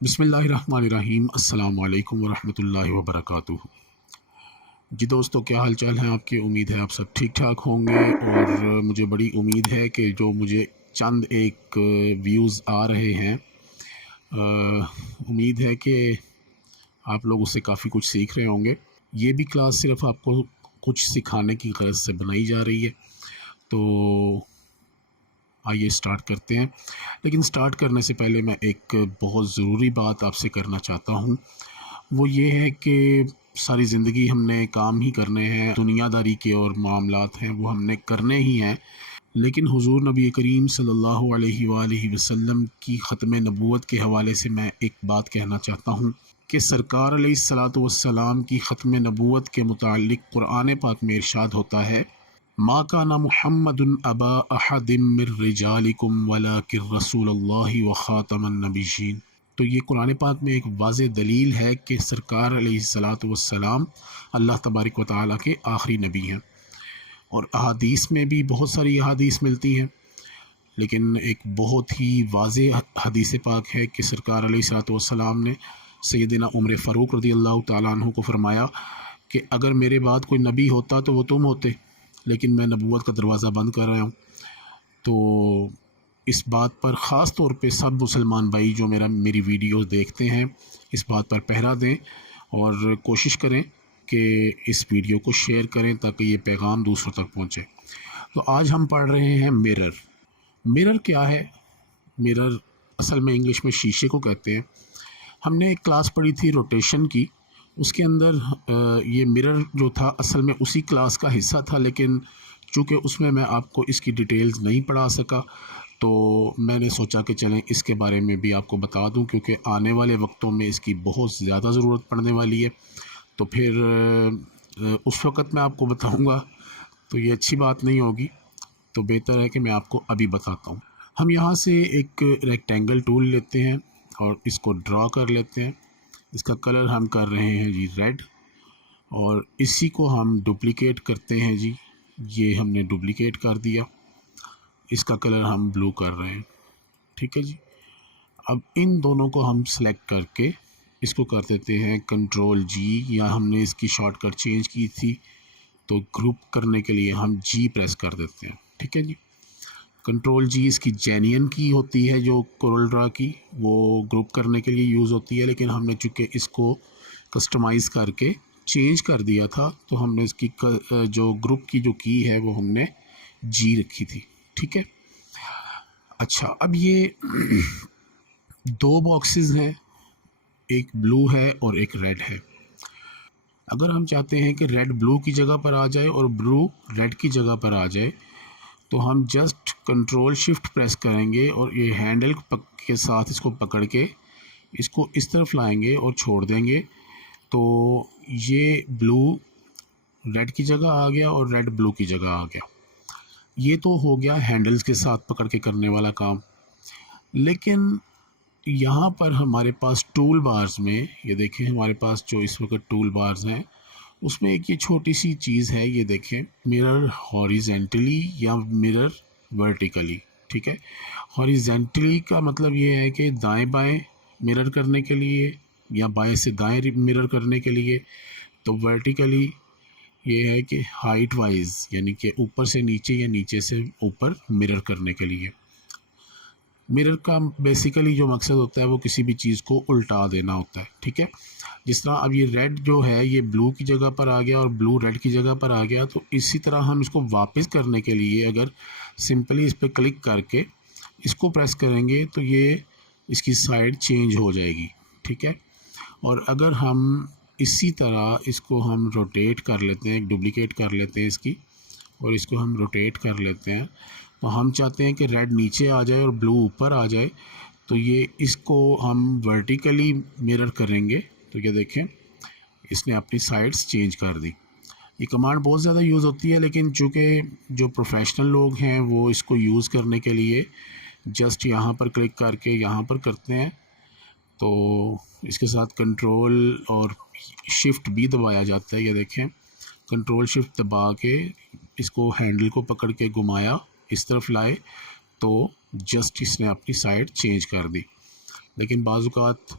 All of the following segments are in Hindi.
बिस्मिल्लाहिर्रहमानिर्रहीम। अस्सलाम वालेकुम वरहमतुल्लाहि वबरकातुहू। जी दोस्तों, क्या हाल चाल है आपके? उम्मीद है आप सब ठीक ठाक होंगे। और मुझे बड़ी उम्मीद है कि जो मुझे चंद एक व्यूज़ आ रहे हैं, उम्मीद है कि आप लोग उससे काफ़ी कुछ सीख रहे होंगे। ये भी क्लास सिर्फ आपको कुछ सिखाने की गरज से बनाई जा रही है। तो आइए स्टार्ट करते हैं। लेकिन स्टार्ट करने से पहले मैं एक बहुत ज़रूरी बात आपसे करना चाहता हूँ। वो ये है कि सारी ज़िंदगी हमने काम ही करने हैं, दुनियादारी के और मामलात हैं वो हमने करने ही हैं। लेकिन हुज़ूर नबी करीम सल्लल्लाहु अलैहि वसल्लम की ख़त्म नबूवत के हवाले से मैं एक बात कहना चाहता हूँ कि सरकार अलैहिस्सलातु वस्सलाम की ख़त्म नबूवत के मुताल्लिक़ कुरान पाक में इरशाद होता है, मा काना मुहम्मदुन अबा अहदिम मिर रिजालिकुम वलाकिन रसूलुल्लाहि व ख़ातमन नबिय्यीन। तो ये कुरान पाक में एक वाज़ेह दलील है कि सरकार अलैहिस्सलातु वस्सलाम अल्लाह तबारक व तआला के आखिरी नबी हैं। और अहादीस में भी बहुत सारी अहादीस मिलती हैं, लेकिन एक बहुत ही वाज़ेह हदीस पाक है कि सरकार अलैहिस्सलातु वस्सलाम ने सैयदना उमर फ़ारूक रज़ियल्लाहु तआला अन्हु को फरमाया कि अगर मेरे बाद कोई नबी होता तो वो तुम होते, लेकिन मैं नबूवत का दरवाज़ा बंद कर रहा हूँ। तो इस बात पर ख़ास तौर पे सब मुसलमान भाई जो मेरी वीडियो देखते हैं, इस बात पर पहरा दें और कोशिश करें कि इस वीडियो को शेयर करें ताकि ये पैगाम दूसरों तक पहुँचे। तो आज हम पढ़ रहे हैं मिरर। मिरर क्या है? मिरर असल में इंग्लिश में शीशे को कहते हैं। हमने एक क्लास पढ़ी थी रोटेशन की, उसके अंदर ये मिरर जो था असल में उसी क्लास का हिस्सा था, लेकिन चूँकि उसमें मैं आपको इसकी डिटेल्स नहीं पढ़ा सका तो मैंने सोचा कि चलें इसके बारे में भी आपको बता दूं, क्योंकि आने वाले वक्तों में इसकी बहुत ज़्यादा ज़रूरत पड़ने वाली है। तो फिर उस वक़्त मैं आपको बताऊंगा तो ये अच्छी बात नहीं होगी, तो बेहतर है कि मैं आपको अभी बताता हूँ। हम यहाँ से एक रेक्टेंगल टूल लेते हैं और इसको ड्रा कर लेते हैं। इसका कलर हम कर रहे हैं जी रेड, और इसी को हम डुप्लिकेट करते हैं जी। ये हमने डुप्लिकेट कर दिया। इसका कलर हम ब्लू कर रहे हैं, ठीक है जी। अब इन दोनों को हम सेलेक्ट करके इसको कर देते हैं कंट्रोल जी, या हमने इसकी शॉर्टकट चेंज की थी तो ग्रुप करने के लिए हम जी प्रेस कर देते हैं, ठीक है जी। कंट्रोल जी इसकी जेनियन की होती है, जो कोरल ड्रा की, वो ग्रुप करने के लिए यूज़ होती है, लेकिन हमने चूँकि इसको कस्टमाइज़ करके चेंज कर दिया था तो हमने इसकी जो ग्रुप की जो की है वो हमने जी रखी थी, ठीक है। अच्छा, अब ये दो बॉक्सेस हैं, एक ब्लू है और एक रेड है। अगर हम चाहते हैं कि रेड ब्लू की जगह पर आ जाए और ब्लू रेड की जगह पर आ जाए तो हम जस्ट कंट्रोल शिफ्ट प्रेस करेंगे और ये हैंडल के साथ इसको पकड़ के इसको इस तरफ लाएंगे और छोड़ देंगे, तो ये ब्लू रेड की जगह आ गया और रेड ब्लू की जगह आ गया। ये तो हो गया हैंडल्स के साथ पकड़ के करने वाला काम। लेकिन यहाँ पर हमारे पास टूल बार्स में, ये देखें हमारे पास जो इस वक्त टूल बार्स हैं उसमें एक ये छोटी सी चीज़ है, ये देखें, मिरर हॉरिजेंटली या मिरर वर्टिकली, ठीक है। हॉरिजेंटली का मतलब ये है कि दाएं बाएं मिरर करने के लिए या बाएं से दाएं मिरर करने के लिए। तो वर्टिकली ये है कि हाइट वाइज, यानी कि ऊपर से नीचे या नीचे से ऊपर मिरर करने के लिए। मिरर का बेसिकली जो मकसद होता है वो किसी भी चीज़ को उल्टा देना होता है, ठीक है। जिस तरह अब ये रेड जो है ये ब्लू की जगह पर आ गया और ब्लू रेड की जगह पर आ गया, तो इसी तरह हम इसको वापस करने के लिए अगर सिंपली इस पर क्लिक करके इसको प्रेस करेंगे तो ये इसकी साइड चेंज हो जाएगी, ठीक है। और अगर हम इसी तरह इसको हम रोटेट कर लेते हैं, डुप्लिकेट कर लेते हैं इसकी, और इसको हम रोटेट कर लेते हैं, तो हम चाहते हैं कि रेड नीचे आ जाए और ब्लू ऊपर आ जाए, तो ये इसको हम वर्टिकली मिरर करेंगे तो ये देखें इसने अपनी साइड्स चेंज कर दी। ये कमांड बहुत ज़्यादा यूज़ होती है, लेकिन चूँकि जो प्रोफेशनल लोग हैं वो इसको यूज़ करने के लिए जस्ट यहाँ पर क्लिक करके यहाँ पर करते हैं, तो इसके साथ कंट्रोल और शिफ्ट भी दबाया जाता है। ये देखें कंट्रोल शिफ्ट दबा के इसको हैंडल को पकड़ के घुमाया, इस तरफ लाए, तो जस्ट इसने अपनी साइड चेंज कर दी। लेकिन बाज़ औक़ात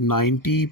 90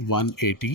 180